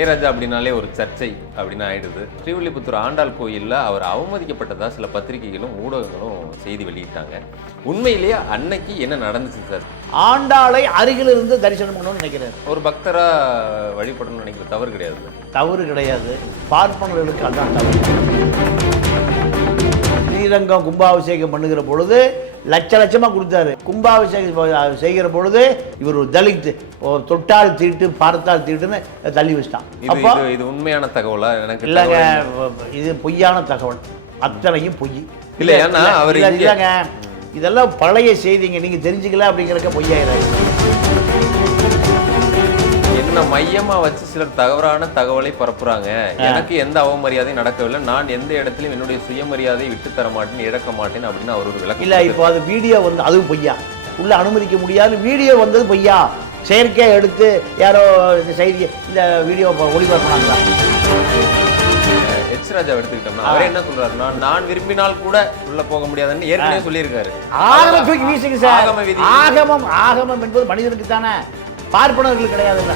இளையராஜா அப்படின்னாலே ஒரு சர்ச்சை அப்படின்னு ஆயிடுது. ஸ்ரீவில்லிபுத்தூர் ஆண்டாள் கோயில்ல அவர் அவமதிக்கப்பட்டதா சில பத்திரிகைகளும் ஊடகங்களும் செய்தி வெளியிட்டாங்க. உண்மையிலேயே அன்னைக்கு என்ன நடந்துச்சு சார்? ஆண்டாளை அருகில் இருந்து தரிசனம் பண்ணணும்னு நினைக்கிறார் ஒரு பக்தரா வழிபடணும்னு நினைக்கிற தவறு கிடையாது. தவறு கிடையாது. பார்ப்பனர்களுக்கு அதான் தவறு. ஸ்ரீரங்கம் கும்பாபிஷேகம் பண்ணுகிற பொழுது லட்ச லட்சமாக கொடுத்தாரு. கும்பாபிஷேகம் செய்கிற பொழுது இவர் ஒரு தலித் தொட்டால் தீட்டு பார்த்தால் தீட்டுன்னு தள்ளி வச்சிட்டான். அப்போ இது உண்மையான தகவலா? எனக்கு இல்லைங்க இது பொய்யான தகவல். அத்தனையும் பொய். இல்ல, ஏன்னா அவர் இல்லைங்க. இதெல்லாம் பழைய செய்திங்க. நீங்க தெரிஞ்சுக்கல அப்படிங்கிறக்க பொய்யாயிரம் என்ன மையமா வச்சு சிலர் தவறான தகவலை பரப்புறாங்க. எனக்கு எந்த அவமரியாதையும் நடக்கவில்லை. நான் எந்த இடத்திலும் என்னுடைய சுயமரியாதையை விட்டு தர மாட்டேன் இழக்க மாட்டேன் அப்படின்னு அவர் ஒரு விளக்கம் இல்ல இப்போ அது வீடியோ வந்து அதுவும் பொய்யா? உள்ள அனுமதிக்க முடியாது. வீடியோ வந்தது பொய்யா? செயற்கையாக எடுத்து யாரோ இந்த செய்தி இந்த வீடியோ ஒளிபரப்புனாங்களா? எச் ராஜா எடுத்துக்கிட்டோம்னா அவர் என்ன சொல்றாருன்னா நான் விரும்பினால் கூட உள்ள போக முடியாதுன்னு ஏற்கனவே சொல்லியிருக்காரு. ஆகம தூக்கி வீசுங்க சார். ஆகமம் ஆகமம் என்பது மனிதனுக்கு தானே பார்ப்பனர்கள் கிடையாதுல்ல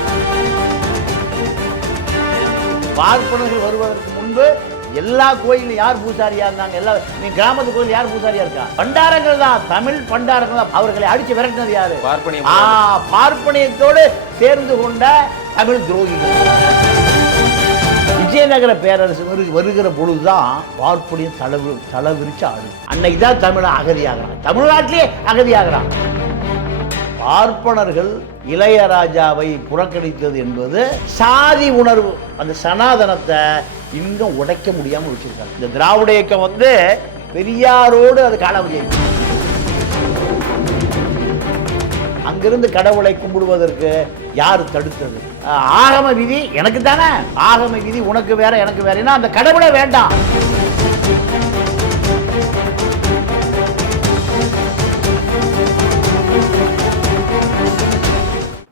பார்ப்பனர்கள் வருவதற்கு முன்பு எல்லா கோயிலும் யார் பூசாரியா இருந்தாங்க? எல்லா நீ கிராமத்து கோயில் யார் பூசாரியா இருக்கா? பண்டாரங்கள் தான். தமிழ் பண்டாரங்கள் தான். அவர்களை அடிச்சு விரட்டினது யாரு? பார்ப்பனியம் பார்ப்பனியத்தோடு சேர்ந்து கொண்ட தமிழ் துரோகிகள். விஜயநகர பேரரசு வரு- வருகிற பொழுதுதான் பார்ப்பனியம் தளவு தளவிரிச்சு ஆடு அன்னைக்கு தான் தமிழன் அகதியாகிறான் தமிழ்நாட்டிலே அகதியாகிறான் பார்ப்பனர்கள் இளையராஜாவை புறக்கணித்தது என்பது சாதி உணர்வு. அந்த சனாதனத்தை இன்னும் உடைக்க முடியாமல் வச்சிருக்காங்க. இந்த திராவிட இயக்கம் வந்து பெரியாரோடு அது காலாவதி அங்கிருந்து கடவுளை கும்பிடுவதற்கு யார் தடுத்தது? ஆகம விதி எனக்கு தானே? ஆகம விதி உனக்கு வேற எனக்கு வேறனா அந்த கடவுளை வேண்டாம்.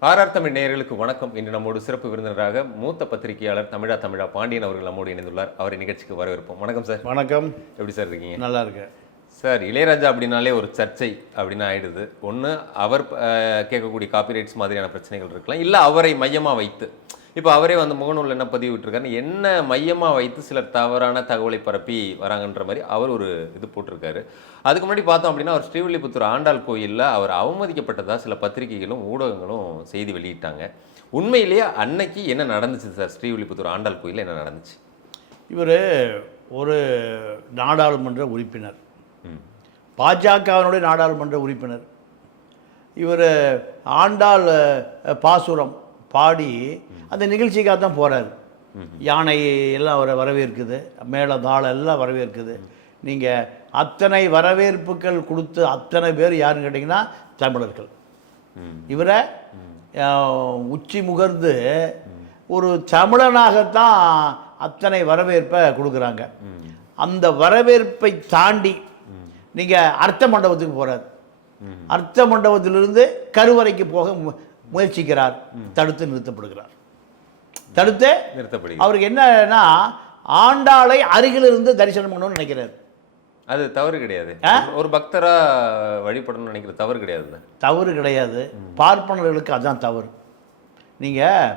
ஆர்ஆர் தமிழ் நேயர்களுக்கு வணக்கம். இன்று நம்மோடு சிறப்பு விருந்தினராக மூத்த பத்திரிகையாளர் தமிழா தமிழா பாண்டியன் அவர்கள் நம்மோடு இணைந்துள்ளார். அவரை நிகழ்ச்சிக்கு வரவேற்போம். வணக்கம் சார். வணக்கம். எப்படி சார் இருக்கீங்க? நல்லா இருக்கு சார் இளையராஜா அப்படின்னாலே ஒரு சர்ச்சை அப்படின்னு ஆயிடுது. ஒன்று அவர் கேட்கக்கூடிய காப்பிரைட்ஸ் மாதிரியான பிரச்சனைகள் இருக்கலாம். இல்லை அவரை மையமாக வைத்து. இப்போ அவரே வந்து முகநூலில் என்ன பதிவு விட்டுருக்காரு என்ன மையமாக வைத்து சிலர் தவறான தகவலை பரப்பி வராங்கன்ற மாதிரி அவர் ஒரு இது போட்டிருக்காரு. அதுக்கு முன்னாடி பார்த்தோம் அப்படின்னா அவர் ஸ்ரீவில்லிபுத்தூர் ஆண்டாள் கோயிலில் அவர் அவமதிக்கப்பட்டதா சில பத்திரிகைகளும் ஊடகங்களும் செய்தி வெளியிட்டாங்க. உண்மையிலேயே அன்னைக்கு என்ன நடந்துச்சு சார்? ஸ்ரீவில்லிபுத்தூர் ஆண்டாள் கோயிலில் என்ன நடந்துச்சு? இவர் ஒரு நாடாளுமன்ற உறுப்பினர். பாஜகவினுடைய நாடாளுமன்ற உறுப்பினர். இவர் ஆண்டாள் பாசுரம். பாடி அந்த நிகழ்ச்சிக்காக தான் போகிறார் யானை எல்லாம் அவரை வரவேற்குது. மேலே தாளம் எல்லாம் வரவேற்குது. நீங்கள் அத்தனை வரவேற்புகள் கொடுத்து அத்தனை பேர் யாருன்னு கேட்டிங்கன்னா தமிழர்கள். இவரை உச்சி முகர்ந்து ஒரு தமிழனாகத்தான் அத்தனை வரவேற்பை கொடுக்குறாங்க. அந்த வரவேற்பை தாண்டி நீங்கள் அர்த்த மண்டபத்துக்கு போகிறார் அர்த்த மண்டபத்திலிருந்து கருவறைக்கு போக மு- முயற்சிக்கிறார் தடுத்து நிறுத்தப்படுகிறார். தடுத்து நிறுத்தப்படுகிறது அவருக்கு என்னன்னா ஆண்டாளை அருகில் இருந்து தரிசனம் பண்ணணும்னு நினைக்கிறார். அது தவறு கிடையாது. ஒரு பக்தரா வழிபடணும்னு நினைக்கிற தவறு கிடையாது தவறு கிடையாது. பார்ப்பனர்களுக்கு அதான் தவறு. நீங்கள்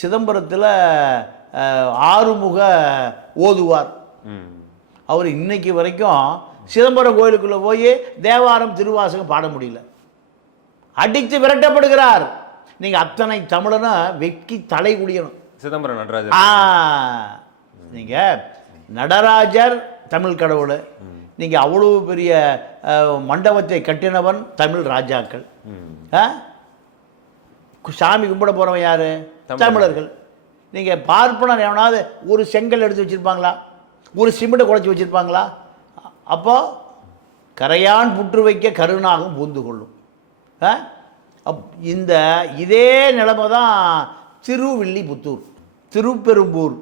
சிதம்பரத்தில் ஆறுமுக ஓதுவார். அவர் இன்னைக்கு வரைக்கும் சிதம்பரம் கோயிலுக்குள்ளே போய் தேவாரம் திருவாசகம் பாட முடியல. அடித்து விரட்டப்படுகிறார். நீங்கள் அத்தனை தமிழனை வெக்கி தலை குடியணும். சிதம்பரம் நடராஜர். ஆ நீங்கள் நடராஜர் தமிழ் கடவுள். நீங்கள் அவ்வளோ பெரிய மண்டபத்தை கட்டினவன் தமிழ் ராஜாக்கள். சாமி கும்பிட போகிறவன் யார்? தமிழர்கள். நீங்கள் பார்ப்பனர் எவனாவது ஒரு செங்கல் எடுத்து வச்சுருப்பாங்களா? ஒரு சிமெண்ட்டை குழச்சி வச்சுருப்பாங்களா? அப்போ கரையான் புற்று வைக்க கருணாகம் பூந்து கொள்ளும். ஆ? அப் இந்த இதே நிலைமை தான் திருவில்லிபுத்தூர் திருப்பெரும்பூர்.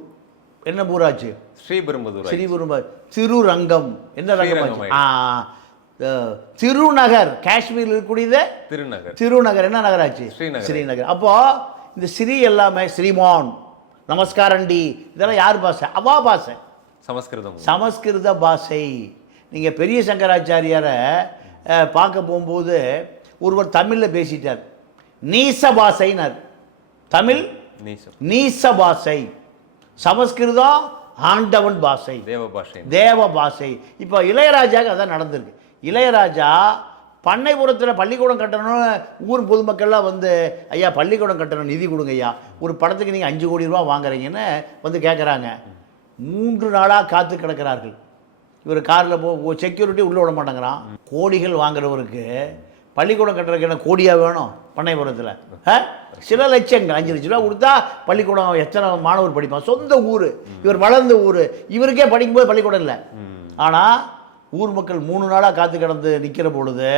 என்ன ஊராச்சு? ஸ்ரீபெரும்புதூர் ஸ்ரீபெரும்பு திருரங்கம். என்ன ரங்கம் ஆ திருநகர் காஷ்மீரில் இருக்கக்கூடியது? திருநகர். திருநகர். என்ன நகராட்சி ஸ்ரீநகர். ஸ்ரீநகர். அப்போ இந்த ஸ்ரீ எல்லாமே ஸ்ரீமான் நமஸ்காரண்டி இதெல்லாம் யார் பாஷை அவா பாஷை சமஸ்கிருதம். சமஸ்கிருத பாஷை. நீங்கள் பெரிய சங்கராச்சாரியாரை பார்க்க போகும்போது ஒருவர் தமிழில் பேசிட்டார். நீச பாஷைனார் தமிழ் நீச பாஷை சமஸ்கிருதம் ஆண்டவன் பாஷை. தேவ பாஷை தேவ பாஷை இப்போ இளையராஜாவுக்கு அதான் நடந்திருக்கு. இளையராஜா பண்ணைபுரத்தில் பள்ளிக்கூடம் கட்டணும்னு ஊர் பொதுமக்கள்லாம் வந்து ஐயா பள்ளிக்கூடம் கட்டணும் நிதி கொடுங்க ஐயா ஒரு படத்துக்கு நீங்கள் அஞ்சு கோடி ரூபா வாங்குறீங்கன்னு வந்து கேட்குறாங்க மூன்று நாளாக காத்து கிடக்கிறார்கள். இவர் காரில் போ செக்யூரிட்டி உள்ளே விட மாட்டேங்கிறான். கோடிகள் வாங்குறவருக்கு பள்ளிக்கூடம் கட்டுறதுக்கு என்ன கோடியாக வேணும்? பண்ணைபுரத்தில்? சில லட்சங்கள். அஞ்சு லட்ச ரூபா கொடுத்தா பள்ளிக்கூடம் எத்தனை மாணவர் படிப்பான்? சொந்த ஊர். இவர் வளர்ந்த ஊர். இவருக்கே படிக்கும்போது பள்ளிக்கூடம் இல்லை. ஆனால் ஊர் மக்கள் மூணு நாளாக காத்து கிடந்து நிற்கிற பொழுது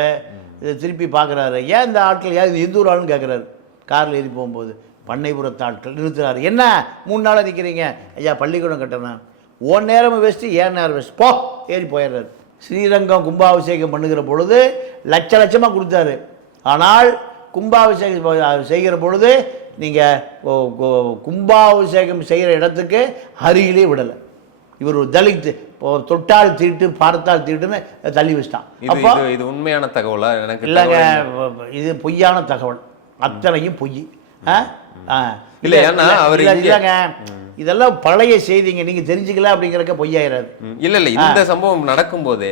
திருப்பி பார்க்குறாரு ஏன் இந்த ஆட்கள் ஏன் இது எந்த ஆளுன்னு கேட்குறாரு காரில் ஏறி போகும்போது பண்ணைபுரத்து ஆட்கள் நிறுத்துறாரு. என்ன? மூணு நாளாக நிற்கிறீங்க ஐயா பள்ளிக்கூடம் கட்டணும். ஓன் நேரமும் வேஸ்ட்டு ஏன் நேரம் வேஸ்ட் போ! ஏறி போயிடுறாரு. ஸ்ரீரங்கம் கும்பாபிஷேகம் பண்ணுகிற பொழுது லட்ச லட்சமாக கொடுத்தாரு. ஆனால் கும்பாபிஷேகம் செய்கிற பொழுது நீங்கள் கும்பாபிஷேகம் செய்கிற இடத்துக்கு அருகிலே விடலை. இவர் ஒரு தலித் இப்போ தொட்டால் தீட்டு பார்த்தால் தீட்டுன்னு தள்ளி வச்சிட்டான். இது அப்போ இது உண்மையான தகவலா? எனக்கு இல்லைங்க இது பொய்யான தகவல். அத்தனையும் பொய். ஆ? இல்ல, ஏன்னா அவர் இல்லைங்க. இதெல்லாம் பழைய செய்திங்க நீங்க தெரிஞ்சுக்கல அப்படிங்கிறக்க பொய்யாயிராது. இல்ல இல்ல இந்த சம்பவம் நடக்கும்போது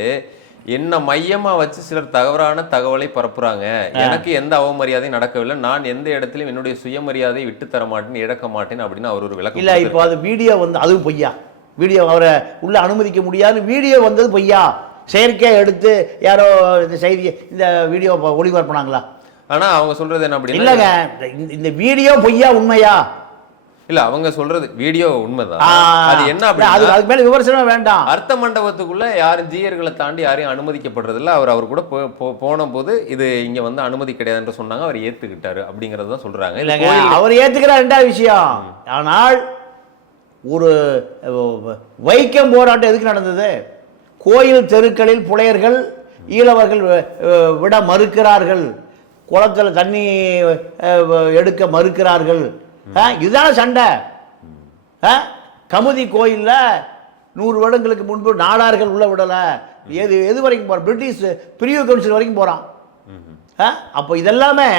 என்ன மையமா வச்சு சிலர் தவறான தகவலை பரப்புறாங்க. எனக்கு எந்த அவமரியாதையும் நடக்கவில்லை. நான் எந்த இடத்திலும் என்னுடைய சுயமரியாதையை விட்டு தர மாட்டேன் இழக்க மாட்டேன் அப்படின்னு அவர் ஒரு விளக்கம் இல்ல இப்போ அது வீடியோ வந்து அதுவும் பொய்யா. வீடியோ அவரை உள்ள அனுமதிக்க முடியாது. வீடியோ வந்தது பொய்யா. செயற்கையாக எடுத்து யாரோ இந்த செய்தி இந்த வீடியோ ஒளிபரப்புனாங்களா? ஆனா அவங்க சொல்றது என்ன அப்படின்னா இல்லைங்க இந்த- வீடியோ பொய்யா உண்மையா? இல்ல அவங்க சொல்றது வீடியோ உண்மைதான். அது என்ன அது அப்படின்னா அதுக்கு மேல விமர்சனம் வேண்டாம். அர்த்த மண்டபத்துக்குள்ள யாரும் ஜீயர்களை தாண்டி யாரையும் அனுமதிக்கப்படுறது இல்ல அவர் அவர் கூட போன போது இது இங்க வந்து அனுமதி கிடையாதுன்னு சொன்னாங்க. அவர் ஏத்துக்கிட்டாரு அப்படிங்கறத சொல்றாங்க. இல்லைங்க அவர் ஏத்துக்கிற ரெண்டாவது விஷயம். ஆனால் ஒரு வைக்கம் போராட்டம் எதுக்கு நடந்தது? கோயில் தெருக்களில் புலையர்கள் ஈழவர்கள் விட மறுக்கிறார்கள். குளத்துல தண்ணி எடுக்க மறுக்கிறார்கள். ஆ, இதுதானே சண்டை. ஆ? கமுதி கோயிலில் நூறு வருடங்களுக்கு முன்பு நாடார்கள் உள்ள விடலை. எது எது வரைக்கும் போகிறான் பிரிட்டிஷ் பிரிவு கவுன்சில் வரைக்கும் போகிறான் ஆ அப்போ இதெல்லாமே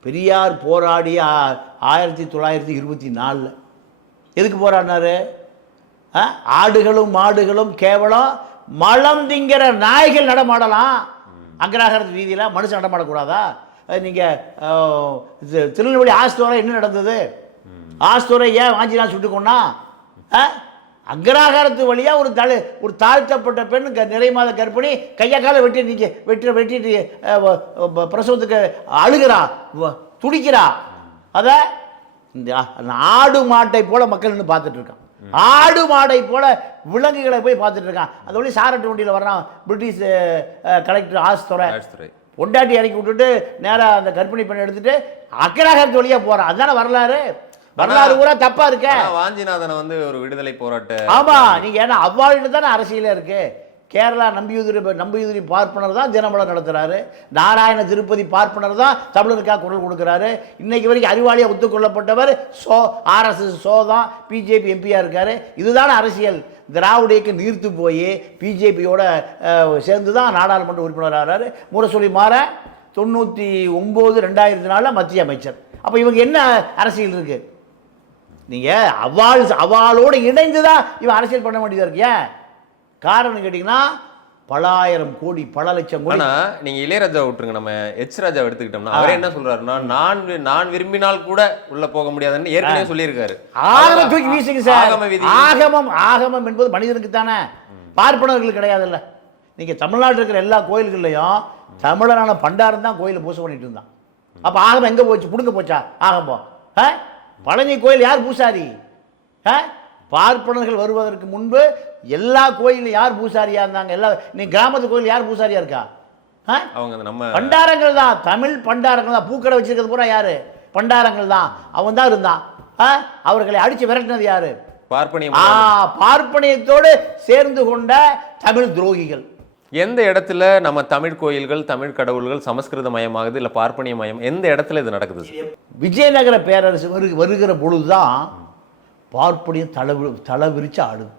பெரியார் போராடிய ஆ- ஆயிரத்தி தொள்ளாயிரத்தி இருபத்தி நாலில். எதுக்கு போராடினாரு? ஆ? ஆடுகளும் மாடுகளும் கேவலம் மலம் திங்கிற நாய்கள் நடமாடலாம். அக்ராகரத்து வீதியில் மனுஷன் நடமாடக்கூடாதா? நீங்கள் திருநெல்வேலி ஆஸ்தோரை என்ன நடந்தது? ஆஸ்தோரை ஏன் வாஞ்சினா சுட்டுக்கோன்னா? ஆ? அக்ராகாரத்து வழியாக ஒரு தலை ஒரு தாழ்த்தப்பட்ட பெண் க- நிறை மாத கர்ப்பிணி கையக்கால வெட்டி நீங்கள் வெட்டி வெட்டிட்டு பிரசவத்துக்கு அழுகிறா வ- துடிக்கிறா. அதை இந்த நாடு ஆடு மாட்டை போல மக்கள் நின்று பார்த்துட்ருக்கான் ஆடு மாடை போல விலங்குகளை போய் பார்த்துட்டு இருக்கான். அது வழி சாரட்டு வண்டியில் வர்றான். பிரிட்டிஷ் கலெக்டர் ஆழ்த்துறை. பொண்டாட்டி இறக்கி விட்டுட்டு நேராக அந்த கர்ப்பிணி பெண்ணை எடுத்துட்டு அக்ராகாரத்து வழியாக போகிறான் அதுதானே வரலாறு? வரலாறு பூரா தப்பா இருக்க. வாஞ்சிநாதனை வந்து ஒரு விடுதலை போராட்ட ஆமா நீங்க ஏன்னா அவ்வாழ்கிட்ட தானே அரசியலே இருக்கு. கேரளா நம்பியுதிரி நம்பியுதிரி பார்ப்பனர் தான் தினமலர் நடத்துகிறாரு நாராயண திருப்பதி பார்ப்பனர் தான் தமிழருக்காக குரல் கொடுக்குறாரு. இன்றைக்கு வரைக்கும் அறிவாளியாக ஒத்துக்கொள்ளப்பட்டவர் சோ ஆர்எஸ்எஸ் சோ தான் பிஜேபி எம்பியாக இருக்கார். இதுதானே அரசியல். திராவிடியக்கு நீர்த்து போய் பிஜேபியோட சேர்ந்து தான் நாடாளுமன்ற உறுப்பினர் ஆகிறாரு முரசொலி மாற தொண்ணூற்றி ஒம்பது ரெண்டாயிரத்தி நாலில் மத்திய அமைச்சர். அப்போ இவங்க என்ன அரசியல் இருக்குது நீங்கள் அவாள் அவாளோடு இணைந்து தான் இவன் அரசியல் பண்ண வேண்டியதாக இருக்கியா காரணம் கேட்டிங்கன்னா பல ஆயிரம் கோடி பல லட்சம் கோடி. ஆனா நீங்க இளையராஜா விட்டுருங்க நம்ம எச் ராஜா எடுத்துக்கிட்டோம்னா அவர் என்ன சொல்றாருன்னா நான் நான் விரும்பினால் கூட உள்ள போக முடியாதுன்னு ஏற்கனவே சொல்லியிருக்காரு. ஆகமம் தூக்கி வீசுங்க சார். ஆகம விதி. ஆகமம் ஆகமம் என்பது மனிதனுக்கு தானே. பார்ப்பனர்களுக்கு கிடையாதுல்ல. நீங்க தமிழ்நாட்டில் இருக்கிற எல்லா கோயில்கள்லையும் தமிழனான பண்டாரம் தான் கோயிலை பூசை பண்ணிட்டு இருந்தான். அப்ப ஆகமம் எங்க போச்சு? புடுங்க போச்சா? ஆகமம். ஆ? பழனி கோயில் யார் பூசாரி? ஆ? பார்ப்பனர்கள் வருவதற்கு முன்பு எல்லா கோயிலும் யார் பூசாரியா இருந்தாங்க? எல்லா நீ கிராமத்து கோயில் யார் பூசாரியா இருக்கா? அவங்க நம்ம பண்டாரங்கள் தான். தமிழ் பண்டாரங்கள் தான். பூக்கடை வச்சிருக்கிறது பூரா யாரு? பண்டாரங்கள் தான். அவன் தான் இருந்தான்? அவர்களை அடிச்சு விரட்டினது யாரு? பார்ப்பனியம் ஆ பார்ப்பனியத்தோடு சேர்ந்து கொண்ட தமிழ் துரோகிகள். எந்த இடத்துல நம்ம தமிழ் கோயில்கள் தமிழ் கடவுள்கள் சமஸ்கிருத மயமாகுது இல்ல பார்ப்பனிய மயம் எந்த இடத்துல இது நடக்குது? விஜயநகர பேரரசு வரு வருகிற பொழுதுதான் பார்ப்பனியம் தலை தலை விரிச்சு ஆடுது.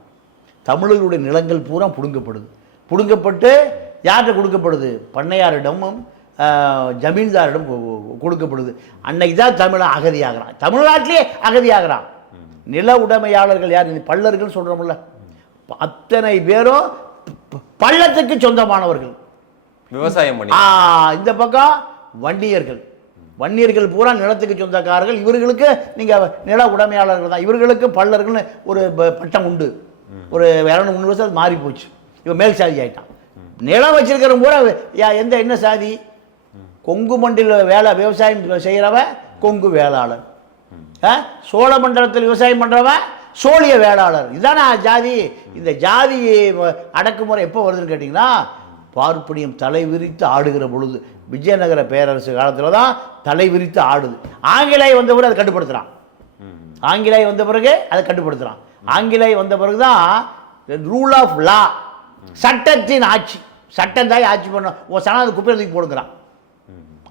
தமிழர்களுடைய நிலங்கள் பூரா பிடுங்கப்படுது. பிடுங்கப்பட்டு யார்கிட்ட கொடுக்கப்படுது? பண்ணையாரிடமும் ஜமீன்தாரிடம் கொடுக்கப்படுது. அன்னைக்கு தான் தமிழன் அகதியாகிறான். தமிழ்நாட்டிலே அகதியாகிறான். நில உடைமையாளர்கள் யார்? பள்ளர்கள் சொல்கிறோம்ல அத்தனை பேரும் பள்ளத்துக்கு சொந்தமானவர்கள். விவசாயம் இந்த பக்கம் வன்னியர்கள் வன்னியர்கள் பூரா நிலத்துக்கு சொந்தக்காரர்கள். இவர்களுக்கு நீங்கள் நில உடைமையாளர்கள் தான். இவர்களுக்கு பல்லர்கள்னு ஒரு ப- பட்டம் உண்டு. ஒரு இரநூறு மூணு வருஷம் அது மாறி போச்சு. இவன் மேல் சாதி ஆயிட்டான். நிலம் வச்சிருக்கிற பூரா யா- எந்த என்ன சாதி? கொங்கு மண்டியில் வேலை விவசாயம் செய்கிறவ கொங்கு வேளாளர். ஆ? சோழ மண்டலத்தில் விவசாயம் பண்ணுறவன் சோழிய வேளாளர். இதானே ஜாதி? இந்த ஜாதி அடக்குமுறை எப்போ வருதுன்னு கேட்டிங்கன்னா பார்ப்பனியம் தலை விரித்து ஆடுகிற பொழுது விஜயநகர பேரரசு காலத்தில் தான் தலை விரித்து ஆடுது. ஆங்கிலேய வந்த பிறகு அதை கட்டுப்படுத்துகிறான் ஆங்கிலேய வந்த பிறகு அதை கட்டுப்படுத்துகிறான் ஆங்கிலேய வந்த பிறகு தான் ரூல் ஆஃப் லா சட்டத்தின் ஆட்சி. சட்டம் தான் ஆட்சி பண்ண உன் சனாத குப்பையை தூக்கி போடுங்கிறான்.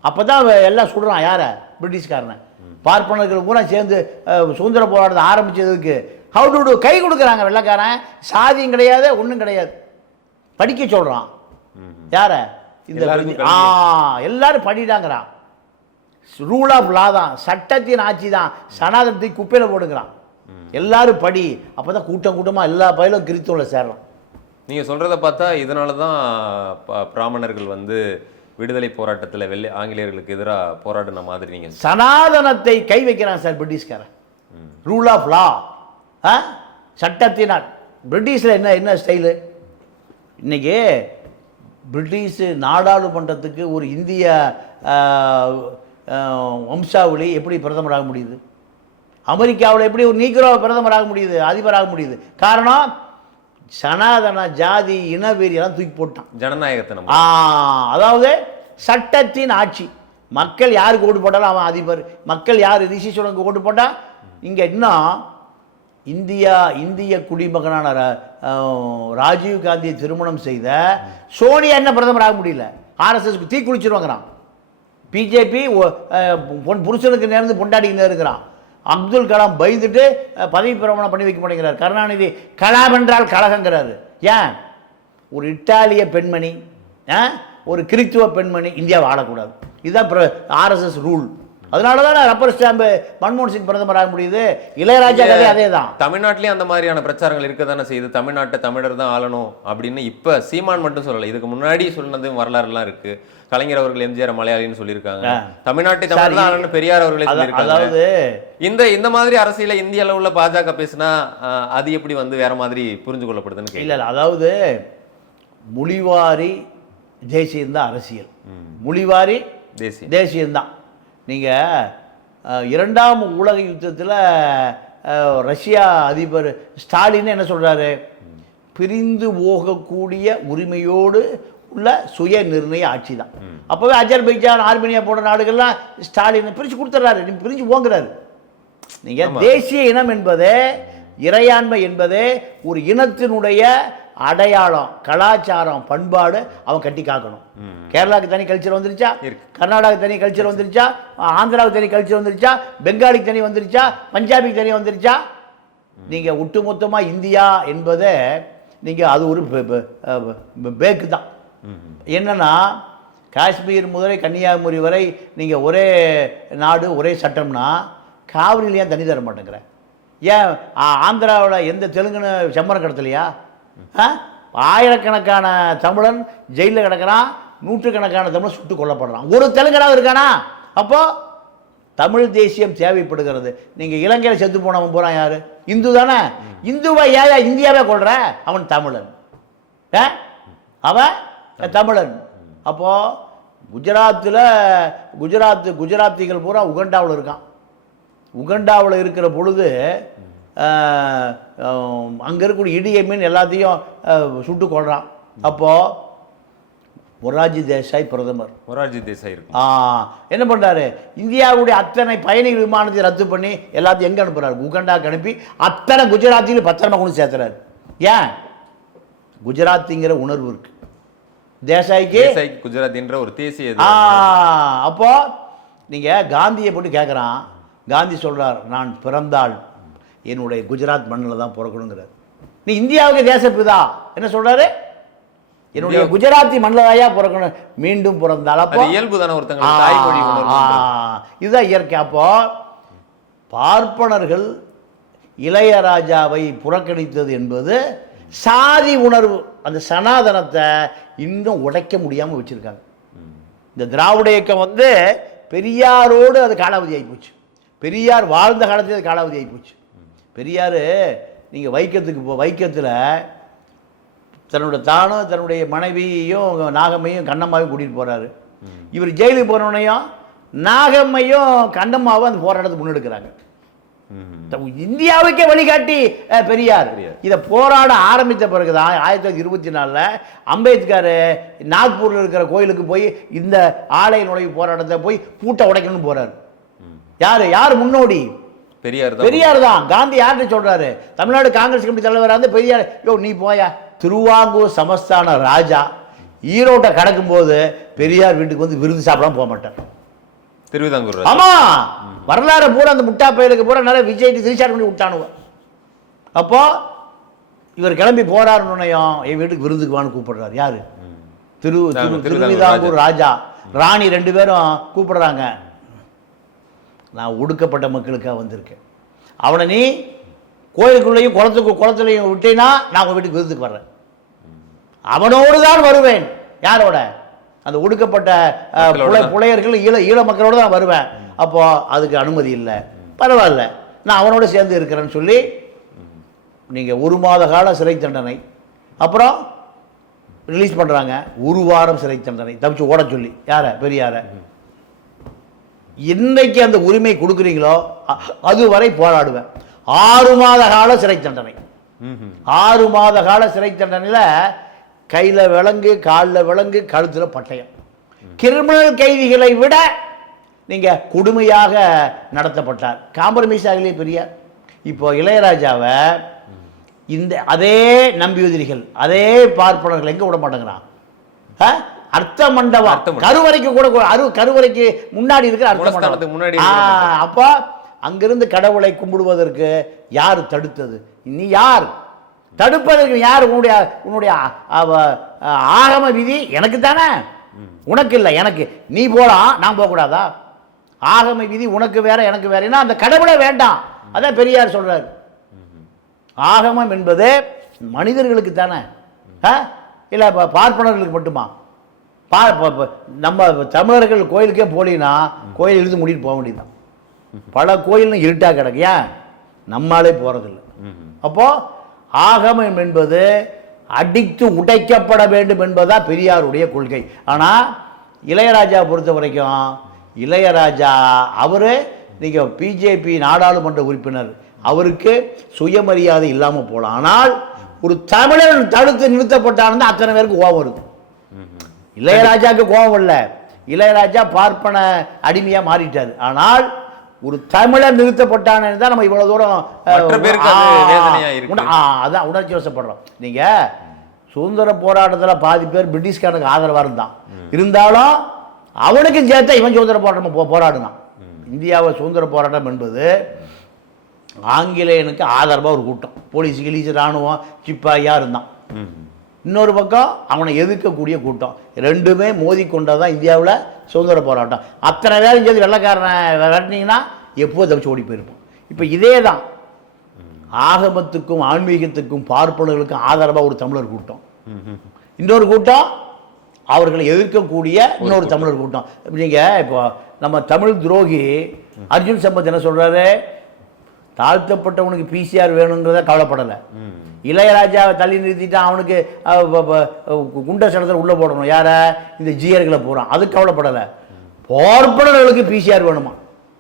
அப்போ தான் எல்லாம் சொல்கிறான் யாரை? பிரிட்டிஷ்காரனை. பார்ப்பனர்கள் பூரா சேர்ந்து சுதந்திர போராட்டத்தை ஆரம்பிச்சதுக்கு ஹவு டு கை கொடுக்குறாங்க வெள்ளைக்காரன். சாதியும் கிடையாது ஒன்றும் கிடையாது. படிக்க சொல்கிறான் யாரை? இந்த ஆ எல்லாரும் படிடாங்கிறான் ரூல் ஆஃப் லா தான். சட்டத்தின் ஆட்சி தான். சனாதனத்தை குப்பையில் போடுங்கிறான். எல்லாரும் படி. அப்போ தான் கூட்டம் கூட்டமாக எல்லா பயிலும் கிறிஸ்துவில் சேர்றோம் நீங்க சொல்றத பார்த்தா இதனால தான் பிராமணர்கள் வந்து விடுதலை போராட்டத்துல வெள்ளை ஆங்கிலேயர்களுக்கு எதிராக போராடின மாதிரி நீங்க சனாதனத்தை கை வைக்கிறான் சார் பிரிட்டிஷ்காரன். ரூல் ஆஃப் லா ஆ? சட்டத்தினால். பிரிட்டிஷில் என்ன என்ன ஸ்டைலு இன்னைக்கு பிரிட்டிஷு நாடாளுமன்றத்துக்கு ஒரு இந்திய வம்சாவளி எப்படி பிரதமராக முடியுது? அமெரிக்காவில் எப்படி ஒரு நீக்ரோ பிரதமராக முடியுது அதிபராக முடியுது? காரணம் சனாதன ஜாதி இனவெறி எல்லாம் தூக்கி போட்டான். ஜனநாயகத்தை நம்ம ஆ அதாவது சட்டத்தின் ஆட்சி. மக்கள் யாருக்கு ஓட்டு போட்டாலும் அவன் அதிபர். மக்கள் யார்? ரிஷிஸ்வரனுக்கு ஓட்டு போட்டா இங்கே இன்னும் இந்தியா இந்திய குடிமகனான ராஜீவ் காந்தியை திருமணம் செய்த சோனியா என்ன பிரதமர் ஆக முடியல? ஆர்எஸ்எஸ்க்கு தீ குளிச்சிருவாங்கிறான். பிஜேபி பொன் புருஷனுக்கு நேர்ந்து பொண்டாடிக்கிட்டு இருக்கிறான். அப்துல் கலாம் பயந்துட்டு பதவி பிரமாணம் பண்ணி வைக்க மாட்டேங்கிறார். கருணாநிதி கலாம் என்றால் கழகங்கிறாரு. ஏன்? ஒரு இட்டாலிய பெண்மணி ஆ? ஒரு கிறித்துவ பெண்மணி இந்தியாவை ஆளக்கூடாது இதுதான் ஆர்எஸ்எஸ் ரூல் அதனால தான் ரப்பர் ஸ்டாம்பு மன்மோகன் சிங் பிரதமர் ஆக முடியுது. இளையராஜா கதை அதே தான் தமிழ்நாட்டிலேயும் அந்த மாதிரியான பிரச்சாரங்கள் இருக்க தானே செய்யுது. தமிழ்நாட்டை தமிழர் தான் ஆளணும் அப்படின்னு இப்ப சீமான் மட்டும் சொல்லல. இதுக்கு முன்னாடி சொன்னது வரலாறுலாம் இருக்கு. கலைஞர் அவர்கள் எம்ஜிஆர் மலையாளின்னு சொல்லியிருக்காங்க. தமிழ்நாட்டை தமிழர் தான் ஆளணும் பெரியார் அவர்களே சொல்லியிருக்காங்க. அதாவது இந்த இந்த மாதிரி அரசியல இந்திய அளவுல பாஜக பேசினா அது எப்படி வந்து வேற மாதிரி புரிஞ்சு கொள்ளப்படுதுன்னு இல்லை அதாவது மொழிவாரி தேசியம்தான் அரசியல். மொழிவாரி தேசிய தேசியம்தான். நீங்கள் இரண்டாம் உலக யுத்தத்தில் ரஷ்யா அதிபர் ஸ்டாலின் என்ன சொல்கிறாரு பிரிந்து போகக்கூடிய உரிமையோடு உள்ள சுய நிர்ணய ஆட்சி தான். அப்போவே அஜர்பைஜான் ஆர்மேனியா போன்ற நாடுகள்லாம் ஸ்டாலின் பிரித்து கொடுத்துட்றாரு நீ பிரிஞ்சு போங்கிறாரு. நீங்கள் தேசிய இனம் என்பதே இறையாண்மை என்பதே ஒரு இனத்தினுடைய அடையாளம் கலாச்சாரம் பண்பாடு அவன் கட்டி காக்கணும். கேரளாவுக்கு தனி கல்ச்சர் வந்துருச்சா. கர்நாடகாவுக்கு தனி கல்ச்சர் வந்துருச்சா? ஆந்திராவுக்கு தனி கல்ச்சர் வந்துருச்சா? பெங்காலிக்கு தனி வந்துருச்சா? பஞ்சாபிக்கு தனி வந்துருச்சா? நீங்கள் ஒட்டுமொத்தமாக இந்தியா என்பதை நீங்கள் அது ஒரு பேக்கு தான். என்னன்னா காஷ்மீர் முதல் கன்னியாகுமரி வரை நீங்கள் ஒரே நாடு ஒரே சட்டம்னா காவிரியில் ஏன் தண்ணி தர மாட்டேங்கிற. ஏன் ஆந்திராவில் எந்த தெலுங்குன்னு செம்மரம் கடத்தலையா? ஆயிரக்கணக்கான தமிழன் ஜெயிலில் கிடக்கிறான் நூற்றுக்கணக்கான தமிழன் சுட்டு கொல்லப்படுறான். ஒரு தெலுங்கனாவது இருக்கானா? அப்போது தமிழ் தேசியம் தேவைப்படுகிறது. நீங்கள் இலங்கையில் செத்து போனவன் போகிறான் யார்? இந்து தானே. இந்துவை ஏன் இந்தியாவே கொள்கிற அவன் தமிழன். ஏ அவன் தமிழன். அப்போது குஜராத்தில் குஜராத் குஜராத்திகள் பூரா உகண்டாவில் இருக்கான். உகண்டாவில் இருக்கிற பொழுது அங்கே இருக்கக்கூடிய இடிய மீன் எல்லாத்தையும் சுட்டு கொள்றான் அப்போது மொரார்ஜி தேசாய் பிரதமர். மொரார்ஜி தேசாய் இருக்கு ஆ, என்ன பண்ணுறாரு இந்தியாவுடைய அத்தனை பயணிகள் விமானத்தை ரத்து பண்ணி எல்லாத்தையும் எங்கே அனுப்புறாரு? உகண்டாக்கு அனுப்பி அத்தனை குஜராத்தியில் பத்திரமா கொண்டு சேர்த்துறாரு. ஏன்? குஜராத்திங்கிற உணர்வு இருக்கு. தேசாய்க்கு? தேசாய் குஜராத் என்ற ஒரு தேசிய. ஆ அப்போ நீங்கள் காந்தியை போட்டு கேட்குறான் காந்தி சொல்றார் நான் பிறந்தால் என்னுடைய குஜராத் மண்ணில் தான் பிறக்கணுங்கிறார். நீ இந்தியாவுக்கு தேசப்பிதா என்ன சொல்றாரு? என்னுடைய குஜராத்தி மன்னராயா பிறக்கணும். மீண்டும் பிறந்தால் அப்போ இயல்பு தானே ஆ, இதுதான் இயற்கை. அப்போ பார்ப்பனர்கள் இளையராஜாவை புறக்கணித்தது என்பது சாதி உணர்வு. அந்த சனாதனத்தை இன்னும் உடைக்க முடியாமல் வச்சுருக்காங்க. இந்த திராவிட இயக்கம் வந்து பெரியாரோடு அது காலாவதி ஆகிப்போச்சு பெரியார் வாழ்ந்த காலத்தில் அது காலாவதி ஆகிப்போச்சு பெரியார் நீங்கள் வைக்கத்துக்கு போ வைக்கத்தில் தன்னோட தானும் தன்னுடைய மனைவியையும் நாகம்மையும் கண்ணம்மாவையும் கூட்டிகிட்டு போகிறாரு இவர் ஜெயிலுக்கு போனோடனையும் நாகம்மையும் கண்ணம்மாவும் அந்த போராட்டத்தை முன்னெடுக்கிறாங்க. இந்தியாவுக்கே வழிகாட்டி பெரியார். இதை போராட ஆரம்பித்த பிறகுதான் ஆயிரத்தி தொள்ளாயிரத்தி இருபத்தி நாலில் அம்பேத்கர் நாக்பூரில் இருக்கிற கோயிலுக்கு போய் இந்த ஆலய நுழைவு போராட்டத்தை போய் பூட்டை உடைக்கணும்னு போறாரு. யாரு? யார்? முன்னோடி. பெரியார் தான் பெரியார் தான். காந்தி யார்கிட்ட சொல்றாரு? தமிழ்நாடு காங்கிரஸ் கமிட்டி தலைவராக இருந்து பெரியார். யோ நீ போயா. திருவாங்கூர் சமஸ்தான ராஜா ஈரோட்டை கடக்கும்போது பெரியார் வீட்டுக்கு வந்து விருது சாப்பிடாம போக மாட்டார். திருவிதாங்கூர். ஆமா. வரலாறு பூரா அந்த முட்டா பயலுக்கு பூரா நிறைய விஜய் ரீசார்ட் பண்ணி விட்டானுவ அப்போ இவர் கிளம்பி போறாருன்னுனையும் என் வீட்டுக்கு விருந்துக்கு வான்னு கூப்பிடுறாரு. யாரு? திரு திரு- திருவிதாங்கூர் திருவிதாங்கூர் ராஜா. ராணி ரெண்டு பேரும் கூப்பிடுறாங்க. நான் ஒடுக்கப்பட்ட மக்களுக்காக வந்திருக்கேன். அவனை நீ கோயிலுக்குள்ளேயும் குளத்துக்கு குளத்துலையும் விட்டீன்னா நான் உங்கள் வீட்டுக்கு விருந்துக்கு வர்றேன். அவனோடு தான் வருவேன். யாரோட? அந்த ஒடுக்கப்பட்ட புல-. புலையர்கள் ஈழ ஈழ மக்களோட தான் வருவேன். அப்போ அதுக்கு அனுமதி இல்லை. பரவாயில்ல. நான் அவனோட சேர்ந்து இருக்கிறேன்னு சொல்லி நீங்கள் ஒரு மாத கால சிறை தண்டனை. அப்புறம் ரிலீஸ் பண்ணுறாங்க ஒரு வாரம் சிறை தண்டனை. தப்பிச்சு ஓட சொல்லி. யாரை? பெரியார. என்னைக்கு அந்த உரிமை கொடுக்குறீங்களோ அ- அதுவரை போராடுவேன். ஆறு மாத கால சிறை தண்டனை. ம்ஹும். ஆறு மாத கால சிறை தண்டனையில் கையில் விலங்கு காலில் விலங்கு கழுத்தில் பட்டயம். கிரிமினல் கைதிகளை விட நீங்கள் கொடுமையாக நடத்தப்பட்டார். காம்ப்ரமைஸ் ஆகலையே பெரியார் இப்போ இளையராஜாவை இந்த அதே நம்பியுதிரிகள் அதே பார்ப்பனர்கள் எங்கே விட மாட்டேங்கிறான்? ஆ? அர்த்த மண்டபம். கருவறைக்கு கூட அரு கருவறைக்கு முன்னாடி இருக்கிற அர்த்த மண்டபம். முன்னாடி. அப்போ அங்கிருந்து கடவுளை கும்பிடுவதற்கு யார் தடுத்தது? நீ யார்? தடுப்பதற்கு யார் உன்னுடைய உன்னுடைய ஆகம விதி? எனக்கு தானே. உனக்கு இல்லை எனக்கு. நீ போலாம் நான் போகக்கூடாதா? ஆகம விதி உனக்கு வேற எனக்கு வேறனா அந்த கடவுளே வேண்டாம். அதான் பெரியார் சொல்றாரு. ஆகமம் என்பது மனிதர்களுக்கு தானே. இல்லை பார்ப்பனர்களுக்கு மட்டுமா? பா நம்ம தமிழர்கள் கோயிலுக்கே போலினா கோயில் இழுத்து மூடிட்டு போக வேண்டியதுதான். பல கோயில்னு இருட்டாக கிடக்கு. ஏன்? நம்மாலே போகிறதில்ல அப்போது ஆகமம் என்பது அடித்து உடைக்கப்பட வேண்டும் என்பதா பெரியாருடைய கொள்கை. ஆனால் இளையராஜா பொறுத்த வரைக்கும் இளையராஜா அவர் நீங்கள் பிஜேபி நாடாளுமன்ற உறுப்பினர் அவருக்கு சுயமரியாதை இல்லாமல் போகலாம் ஆனால் ஒரு தமிழன் தடுத்து நிறுத்தப்பட்டாருந்தான் அத்தனை பேருக்கு கோவம் வருது. இளையராஜாவுக்கு கோபம் இல்லை இளையராஜா பார்ப்பன அடிமையாக மாறிட்டார். ஆனால் ஒரு தமிழர் நிறுத்தப்பட்டானே தான் நம்ம இவ்வளவு தூரம் அதான் உணர்ச்சி வசப்படுறோம். நீங்க சுதந்திர போராட்டத்தில் பாதி பேர் பிரிட்டிஷ்காரனுக்கு ஆதரவாக இருந்தான். இருந்தாலும் அவனுக்கும் சேர்த்தா இவன் சுதந்திர போராட்டம் போ- போராடினான். இந்தியாவை சுதந்திர போராட்டம் என்பது ஆங்கிலேயனுக்கு ஆதரவாக ஒரு கூட்டம். போலீஸ் கிலீஸ் இராணுவம் சிப்பாயா இருந்தான். இன்னொரு பக்கம் அவனை எதிர்க்கக்கூடிய கூட்டம். ரெண்டுமே மோதி கொண்டதான் இந்தியாவில் சுதந்திர போராட்டம். அத்தனை பேரும் சேர்ந்து வெள்ளைக்காரனை விரட்டினீங்கன்னா எப்போ தப்பிச்சு ஓடி போயிருப்போம் இப்போ இதே தான் ஆகமத்துக்கும் ஆன்மீகத்துக்கும் பார்ப்பனர்களுக்கும் ஆதரவாக ஒரு தமிழர் கூட்டம். இன்னொரு கூட்டம் அவர்களை எதிர்க்கக்கூடிய இன்னொரு தமிழர் கூட்டம். நீங்கள் இப்போ நம்ம தமிழ் துரோகி அர்ஜுன் சம்பத் என்ன சொல்றாரு? தாழ்த்தப்பட்டவனுக்கு பிசிஆர் வேணுங்கிறத கவலைப்படலை. இளையராஜாவை தள்ளி நிறுத்திட்டு அவனுக்கு குண்ட சடத்தில் உள்ளே போடணும். யாரை? இந்த ஜிஆர்களை போகிறான் அது கவலைப்படலை. பார்ப்பனர்களுக்கு பிசிஆர் வேணுமா?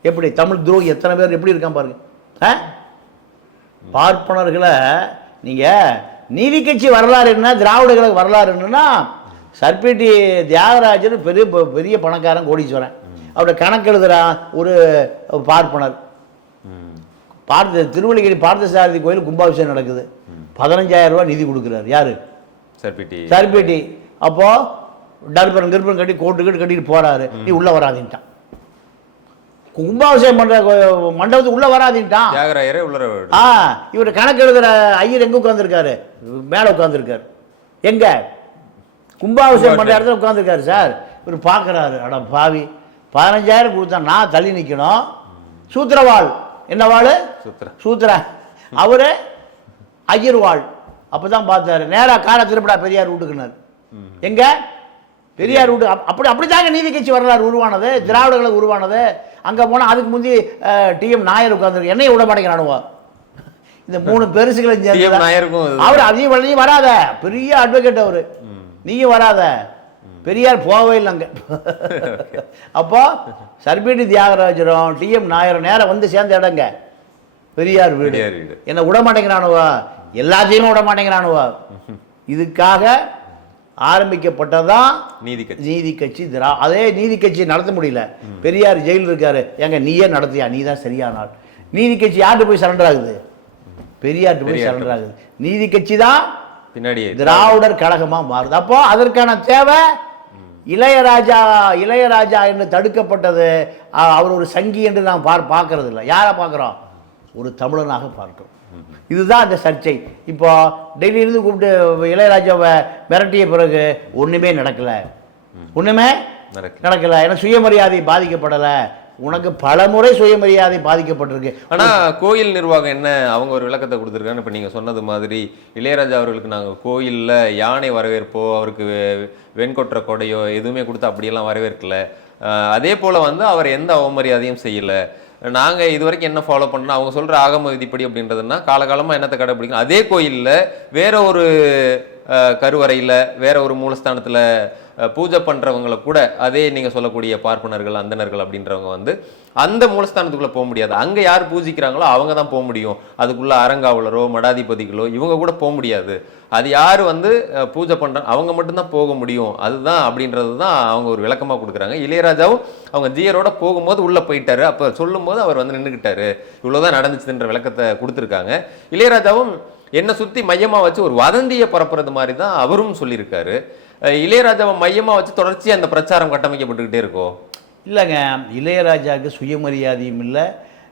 எப்படி? தமிழ் துரோகி எத்தனை பேர் எப்படி இருக்கான் பாருங்க. ஆ? பார்ப்பனர்களை நீங்கள் நீதி கட்சி வரலாறு என்ன? திராவிடர்களுக்கு வரலாறு என்னன்னா சர்பேட்டி தியாகராஜர் பெரிய பெரிய பணக்காரன் கோடீஸ்வரன். அவருடைய கணக்கு எழுதுறான் ஒரு பார்ப்பனர். பார்த்த திருவள்ளிக்கேணி பார்த்தசாரதி கோயில் கும்பாபிஷேகம் நடக்குது. பதினஞ்சாயிரம் ரூபாய் நிதி கொடுக்குறாரு. யாரு? சர்பிட்டி சர்பேட்டி அப்போ டர்பன் கிருப்பன் கட்டி கோட்டு கட்டு கட்டிட்டு போறாரு. நீ உள்ள வராதீன்ட்டான். கும்பாபிஷேகம் பண்ற கோ- மண்டபத்துக்கு உள்ள வராதீன்ட்டான். தியாகராயரே விடு. ஆ இவர் கணக்கு எழுதுற ஐயர் எங்க உட்காந்துருக்காரு மேலே உட்காந்துருக்காரு எங்க? கும்பாபிஷேகம் பண்ணுற இடத்துல உட்காந்துருக்காரு சார். இவர் பார்க்குறாரு அட பாவி. பதினஞ்சாயிரம் கொடுத்தா நான் தள்ளி நிற்கணும் சூத்திரவாள். என்ன வாள்? சுத்திரா. சூத்திர. அவரு ஐயர்வாள். அப்போ தான் பார்த்தாரு. நேராக காரை திருப்படா பெரியார் வீட்டுக்குனார். எங்க? பெரியார் வீட்டு. அப்- அப்படி அப்படிதாங்க நீதி கட்சி வரலாறு உருவானது. திராவிடர்களுக்கு உருவானது. அங்கே போனால் அதுக்கு முந்தி டிஎம் நாயர் உட்காந்துருக்கு என்னைய விட மாட்டேங்கிறானுவா இந்த மூணு பெருசுகளை டிஎம் சேர்ந்து நாயருக்கும் இது- அவர் அதையும் நீ வராத. பெரிய அட்வொகேட் அவர். நீயும் வராத. பெரியார் போகவே இல்லைங்க அப்போ சர்பீடி தியாகராஜரும் டிஎம் நாயரும் நேரா வந்து சேர்ந்த இடங்க. வீடு. பெரியார் வீடு. என்ன விட மாட்டேங்கிறானுவா. எல்லாத்தையுமே விட மாட்டேங்கிறானுவா? இதுக்காக ஆரம்பிக்கப்பட்டதான் நீதி கட்சி. நீதி கட்சி திரா அதே நீதி கட்சி நடத்த முடியல. பெரியார் ஜெயிலில் இருக்காரு. ஏங்க நீயே நடத்தியா? நீ தான் சரியான ஆள் நீதி கட்சி யார்கிட்ட போய் சரண்டர் ஆகுது? பெரியார்கிட்ட போய் சரண்டர் ஆகுது. நீதி கட்சி தான் பின்னாடியே. திராவிடர் கழகமா மாறுது. அப்போ அதற்கான தேவை இளையராஜா இளையராஜா என்று தடுக்கப்பட்டது. அவர் ஒரு சங்கி என்று நாம் பார் பார்க்கறது இல்லை யாரை பார்க்குறோம்? ஒரு தமிழனாக பார்க்கிறோம். இதுதான் அந்த சர்ச்சை. இப்போ டெல்லியிலிருந்து கூப்பிட்டு இளையராஜாவை மிரட்டிய பிறகு ஒன்றுமே நடக்கலை. ஒன்றுமே நடக்கல. ஏன்னா சுயமரியாதை பாதிக்கப்படலை. உனக்கு பலமுறை சுயமரியாதை பாதிக்கப்பட்டிருக்கு. ஆனா கோயில் நிர்வாகம் என்ன? அவங்க ஒரு விளக்கத்தை கொடுத்துருக்காங்க. இப்ப நீங்க சொன்னது மாதிரி இளையராஜா அவர்களுக்கு நாங்க கோயில்ல யானை வரவேற்போ அவருக்கு வெண்கொற்ற கொடையோ எதுவுமே கொடுத்து அப்படியெல்லாம் வரவேற்கல. அதே போல வந்து அவர் எந்த அவமரியாதையும் செய்யல. நாங்கள் இது வரைக்கும் என்ன ஃபாலோ பண்ணோம் அவங்க சொல்கிற ஆகம விதிப்படி அப்படின்றதுன்னா காலகாலமாக என்னத்தை கடைப்பிடிக்கணும் அதே கோயிலில் வேற ஒரு கருவறையில் வேற ஒரு மூலஸ்தானத்தில் பூஜை பண்ணுறவங்கள கூட அதே நீங்கள் சொல்லக்கூடிய பார்ப்பனர்கள் அந்தணர்கள் அப்படின்றவங்க வந்து அந்த மூலஸ்தானத்துக்குள்ளே போக முடியாது. அங்கே யார் பூஜிக்கிறாங்களோ அவங்க தான் போக முடியும். அதுக்குள்ளே அறங்காவலரோ மடாதிபதிகளோ இவங்க கூட போக முடியாது. அது யார் வந்து பூஜை பண்ணுற அவங்க மட்டும்தான் போக முடியும். அதுதான் அப்படின்றது தான் அவங்க ஒரு விளக்கமாக கொடுக்குறாங்க. இளையராஜாவும் அவங்க ஜியரோட போகும்போது உள்ளே போயிட்டாரு. அப்போ சொல்லும்போது அவர் வந்து நின்றுக்கிட்டாரு இவ்வளோதான் நடந்துச்சுன்ற விளக்கத்தை கொடுத்துருக்காங்க. இளையராஜாவும் என்னை சுற்றி மையமாக வச்சு ஒரு வதந்தியை பரப்புறது மாதிரி தான் அவரும் சொல்லியிருக்காரு. இளையராஜாவை மையமாக வச்சு தொடர்ச்சியாக அந்த பிரச்சாரம் கட்டமைக்கப்பட்டுக்கிட்டே இருக்கோ? இல்லைங்க. இளையராஜாவுக்கு சுயமரியாதையும் இல்லை.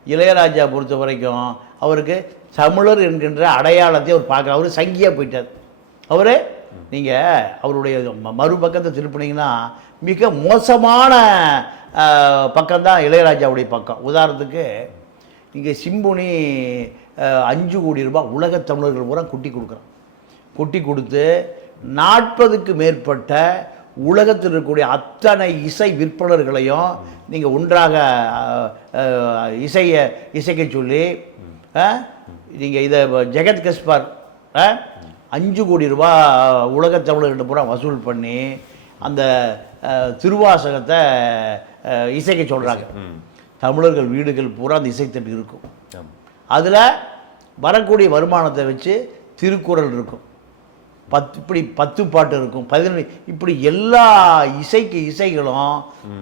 இளையராஜா பொறுத்த வரைக்கும் அவருக்கு தமிழர் என்கின்ற அடையாளத்தை அவர் பார்க்க அவர் சங்கியாக போயிட்டார். அவர் நீங்கள் அவருடைய ம- மறுபக்கத்தை திருப்பினீங்கன்னா மிக மோசமான பக்கம்தான் இளையராஜாவுடைய பக்கம். உதாரணத்துக்கு இங்கே சிம்புனி அஞ்சு கோடி ரூபாய் உலகத் தமிழர்கள் பூரா கொட்டி கொடுக்குறான். கொட்டி கொடுத்து நாற்பதுக்கு மேற்பட்ட உலகத்தில் இருக்கக்கூடிய அத்தனை இசை விற்பனர்களையும் நீங்கள் ஒன்றாக இசையை இசைக்க சொல்லி நீங்கள் இதை ஜெகத் கஸ்பார் அஞ்சு கோடி ரூபா உலகத் தமிழர்கிட்ட பூரா வசூல் பண்ணி அந்த திருவாசகத்தை இசைக்க சொல்கிறாங்க தமிழர்கள் வீடுகள் பூரா அந்த இசைத்தட்டு இருக்கும். அதில் வரக்கூடிய வருமானத்தை வச்சு திருக்குறள் இருக்கும். பத்து இப்படி பத்து பாட்டு இருக்கும் பதினொன்று இப்படி எல்லா இசைக்கு இசைகளும்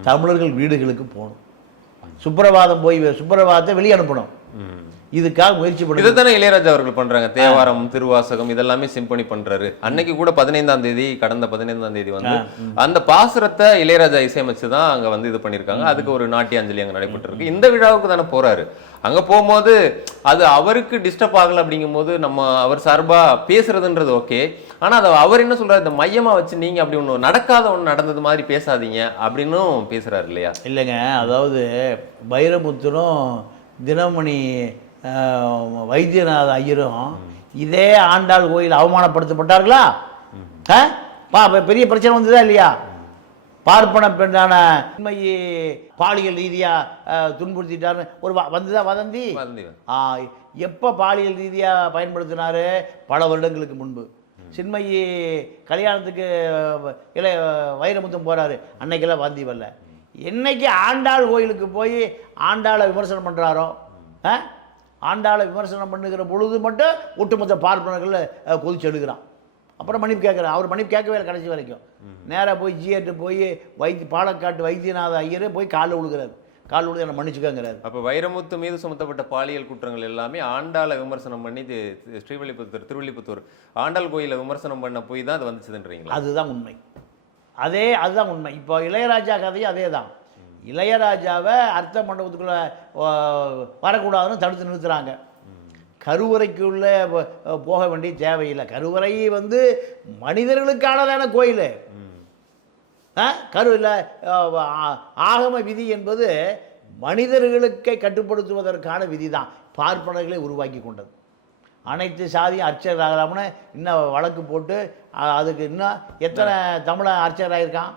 தமிழர்கள் வீடுகளுக்கு போகணும். சுப்பிரபாதம் போய் சுப்பிரபாதத்தை வெளியே அனுப்பணும். இதுக்காக முயற்சி பண்ணி இதைத்தானே இளையராஜா அவர்கள் பண்றாங்க. தேவாரம் திருவாசகம் இதெல்லாமே சிம்பனி பண்றாரு. அன்னைக்கு கூட பதினைந்தாம் தேதி கடந்த பதினைந்தாம் தேதி வந்து அந்த பாசுரத்தை இளையராஜா இசையமைச்சு தான் அங்க வந்து இது பண்ணிருக்காங்க அதுக்கு ஒரு நாட்டிய அஞ்சலி அங்க நடைபெற்று இருக்கு இந்த விழாவுக்கு தானே போறாரு. அங்க போகும்போது அது அவருக்கு டிஸ்டர்ப் ஆகல அப்படிங்கும்போது நம்ம அவர் சார்பா பேசுறதுன்றது ஓகே ஆனா அதை அவர் என்ன சொல்றாரு? இந்த மையமா வச்சு நீங்க அப்படி ஒண்ணு நடக்காத ஒண்ணு நடந்தது மாதிரி பேசாதீங்க அப்படின்னும் பேசுறாரு இல்லையா? இல்லைங்க. அதாவது வைரமுத்துரும் தினமணி வைத்தியநாத ஐயரும் இதே ஆண்டாள் கோயில் அவமானப்படுத்தப்பட்டார்களா? ஆ? பா பெரிய பிரச்சனை வந்ததா இல்லையா? பார்ப்பன பெண்ணான உண்மையை பாலியல் ரீதியாக துன்புறுத்திட்டாருன்னு ஒரு வந்ததா வதந்தி. ஆ, எப்போ பாலியல் ரீதியாக பயன்படுத்தினாரு? பல வருடங்களுக்கு முன்பு. சின்மயி கல்யாணத்துக்கு இளைய வைரமுத்தம் போகிறாரு அன்னைக்கெல்லாம் வாந்தி வரல. என்னைக்கு ஆண்டாள் கோயிலுக்கு போய் ஆண்டாளை விமர்சனம் பண்ணுறாரோ ஆண்டாளை விமர்சனம் பண்ணுகிற பொழுது மட்டும் ஒட்டுமொத்த பார்ப்பனர்கள் அஹ், கொதிச்சு எடுக்கிறான். அப்புறம் மன்னிப்பு கேட்குறான். அவர் மன்னிப்பு கேட்கவே இல்லை கடைசி வரைக்கும். நேராக போய் ஜிஎட்டு போய் வைத்தி பாலக்காட்டு வைத்தியநாத ஐயரே போய் காலில் விழுகிறாரு. காலில் விழுந்து என்னை மன்னிச்சுக்கங்கிறாரு. அப்ப வைரமுத்து மீது சுமத்தப்பட்ட பாலியல் குற்றங்கள் எல்லாமே ஆண்டாளை விமர்சனம் பண்ணி ஸ்ரீவில்லிபுத்தூர் திருவில்லிபுத்தூர் ஆண்டாள் கோயிலை விமர்சனம் பண்ண போய் தான் அது வந்துச்சுதுன்றீங்களா? அதுதான் உண்மை. அதே அதுதான் உண்மை. இப்போ இளையராஜா கதையும் அதே தான் இளையராஜாவை அர்த்த மண்டபத்துக்குள்ளே வரக்கூடாதுன்னு தடுத்து நிறுத்துறாங்க. கருவறைக்குள்ளே போக வேண்டிய தேவையில்லை. கருவறை வந்து மனிதர்களுக்கானதான கோயில். கரு இல்லை ஆகம விதி என்பது மனிதர்களுக்கை கட்டுப்படுத்துவதற்கான விதி தான் பார்ப்பனர்களை உருவாக்கி கொண்டது. அனைத்து சாதியும் அர்ச்சகர் ஆகலாம்னு இன்னும் வழக்கு போட்டு அதுக்கு இன்னும் எத்தனை தமிழன் அர்ச்சகர் ஆகியிருக்கான்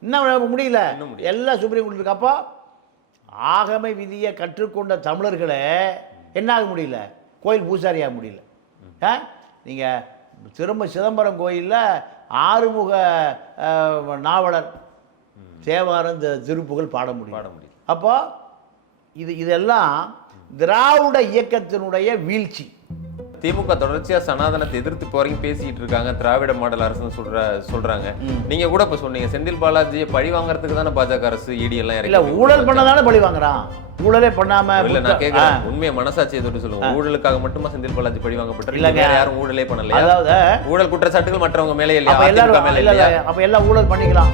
இன்னும் முடியல. எல்லாம் சுப்ரீம் கோர்ட் இருக்கு. அப்போ ஆகம விதியை கற்றுக்கொண்ட தமிழர்களை என்ன ஆக முடியல. கோயில் பூசாரி ஆக முடியல. ஆ? நீங்கள் திரும்ப சிதம்பரம் கோயிலில் ஆறுமுக நாவலர் இந்த திருப்புகள் பாட முடியும் பாட முடியும் அப்போ இது இதெல்லாம் திராவிட இயக்கத்தினுடைய வீழ்ச்சி. திமுக தொடர்ச்சியா சனாதனத்தை எதிர்த்து வரைக்கும் பேசிட்டு இருக்காங்க. திராவிட மாடல் அரசுன்னு சொல்ற சொல்றாங்க. நீங்க கூட இப்ப சொன்னீங்க செந்தில் பாலாஜியை பழி வாங்குறதுக்கு தானே பாஜக அரசு இடி எல்லாம் இல்ல ஊழல் பண்ணதானே பழி வாங்குறான்? ஊழலே பண்ணாம இல்ல நான் கேக்குறேன். உண்மையை மனசாட்சியை தொட்டு சொல்லுங்க. ஊழலுக்காக மட்டுமா செந்தில் பாலாஜி பழி வாங்கப்பட்டாரு இல்லைங்க. வேற யாரும் ஊழலே பண்ணலையா? அதாவது ஊழல் குற்றச்சாட்டுகள் மற்றவங்க மேலே இல்லையா? எல்லாரும் இல்ல, இல்ல, அப்ப எல்லாம் ஊழல் பண்ணிக்கலாம்.